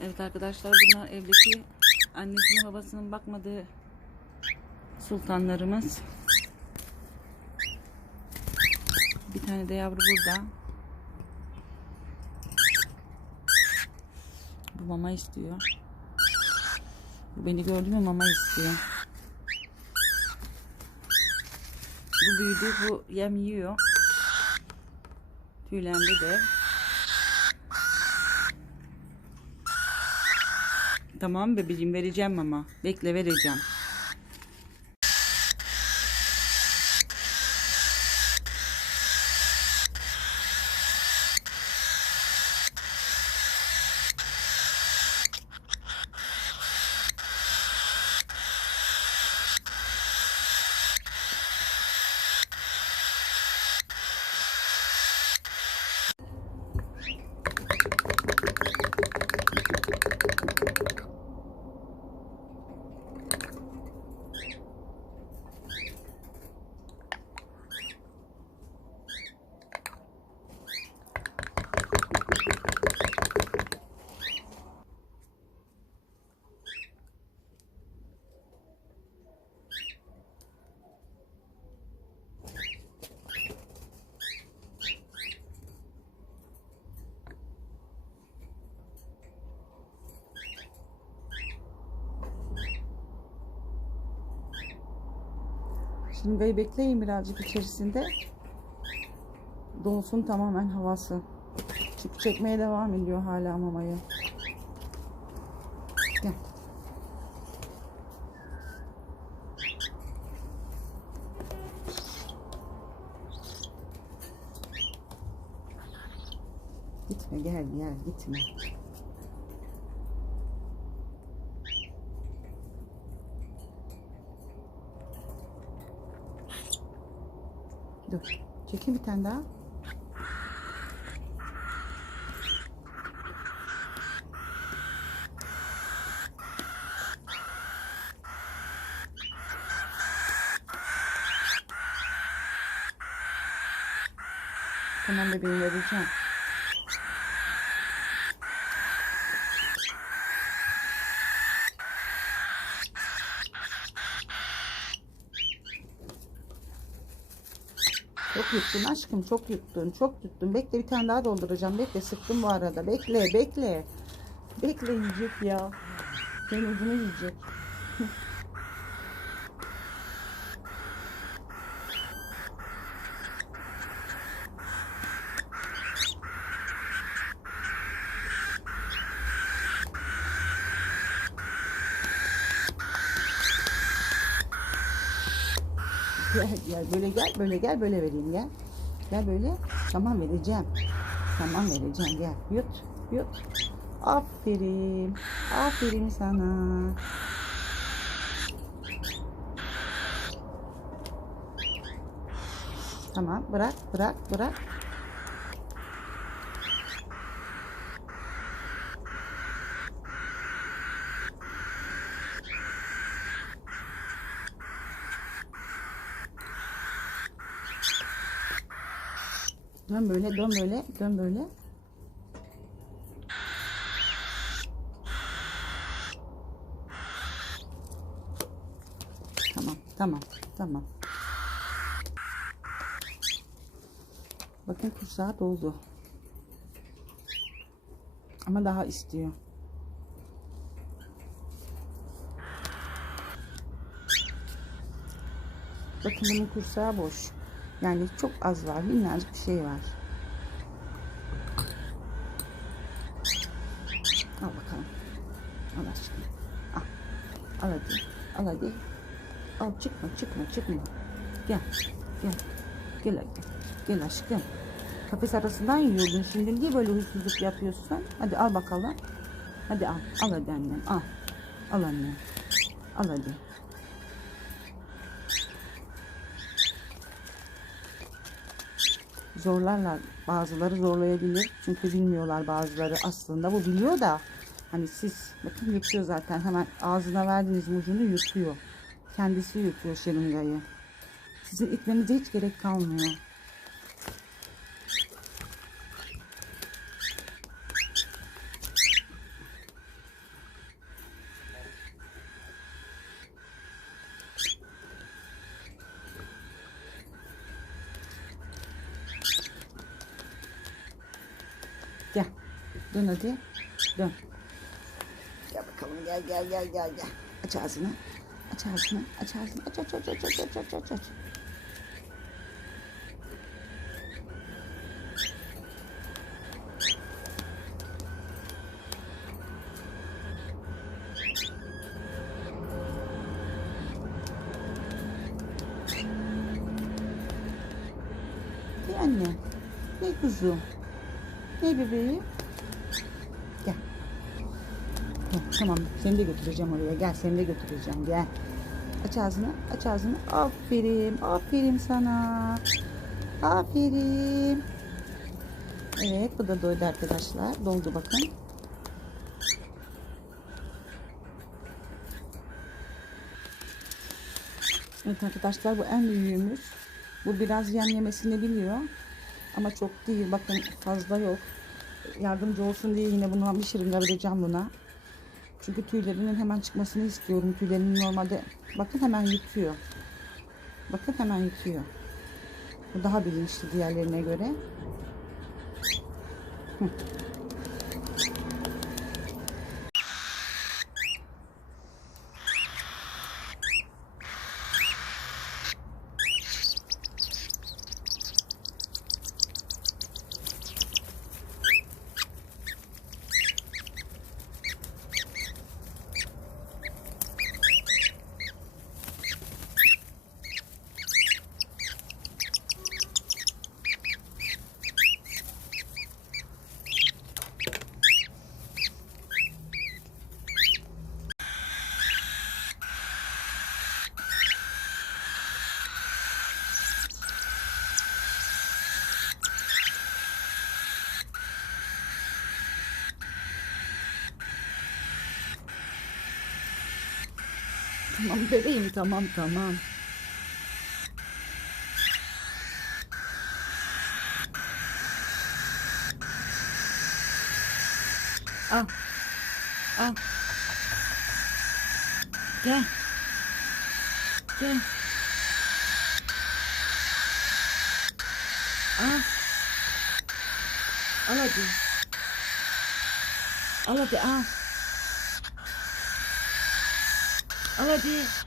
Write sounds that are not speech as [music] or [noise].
Evet arkadaşlar bunlar evdeki annesinin babasının bakmadığı sultanlarımız. Bir tane de yavru burada. Bu mama istiyor. Bu beni gördü mü mama istiyor. Bu büyüdü, bu yem yiyor. Tüylendi de. Tamam bebeğim vereceğim ama. Bekle vereceğim. Şimdi bey bekleyin birazcık içerisinde. Dolsun tamamen havası. Çünkü çekmeye devam ediyor hala mamayı. Gel. Gitme gel gel gitme. Dur. Çekeyim bir tane daha. Tamam bebeğim vereceğim. Çok yuttun aşkım çok yuttun çok yuttun. Bekle bir tane daha dolduracağım. Bekle sıktım bu arada. Bekle bekle. Bekle yiyecek ya. Senin ucunu yiyecek. [laughs] Gel gel böyle gel böyle gel böyle vereyim gel. Gel böyle. Tamam vereceğim. Tamam vereceğim gel. Yut yut. Aferin. Aferin sana. Tamam bırak bırak bırak. Dön böyle dön böyle dön böyle. Tamam tamam tamam. Bakın kursağı doldu. Ama daha istiyor. Bakın bunun kursağı boş. Yani çok az var. Minnacık bir şey var. Al bakalım. Al aşkım. Al. Al hadi. Al hadi. Al çıkma çıkma çıkma. Gel. Gel. Gel hadi. Gel aşkım. Kafes arasından yiyordun. Şimdi niye böyle huysuzluk yapıyorsun? Hadi al bakalım. Hadi al. Al hadi annem. Al. Al annem. Al hadi. Zorlarlar. Bazıları zorlayabilir. Çünkü bilmiyorlar bazıları. Aslında bu biliyor da hani siz bakın yutuyor zaten. Hemen ağzına verdiğiniz mucunu yutuyor. Kendisi yutuyor şırıngayı. Sizin itmenize hiç gerek kalmıyor. Gel. Dön hadi. Dön. Gel bakalım gel gel gel gel gel. Aç ağzını. Aç ağzını. Aç ağzını. Aç aç aç aç aç aç aç aç. anne. Ne kuzum? Ne bebeğim? Gel. Gel, Tamam seni de götüreceğim oraya. Gel seni de götüreceğim. Gel. Aç ağzını. Aç ağzını. Aferin. Aferin sana. Aferin. Evet bu da doydu arkadaşlar. Doldu bakın. Evet arkadaşlar bu en büyüğümüz. Bu biraz yem yemesini biliyor. Ama çok değil. Bakın fazla yok. Yardımcı olsun diye yine bunu bir şırınga vereceğim buna. Çünkü tüylerinin hemen çıkmasını istiyorum. Tüylerinin normalde bakın hemen yutuyor. Bakın hemen yutuyor. Bu daha bilinçli diğerlerine göre. Hı. Tamam bebeğim tamam tamam. Al. Al. Gel. Gel. Al. Al hadi. Al hadi al. 同じ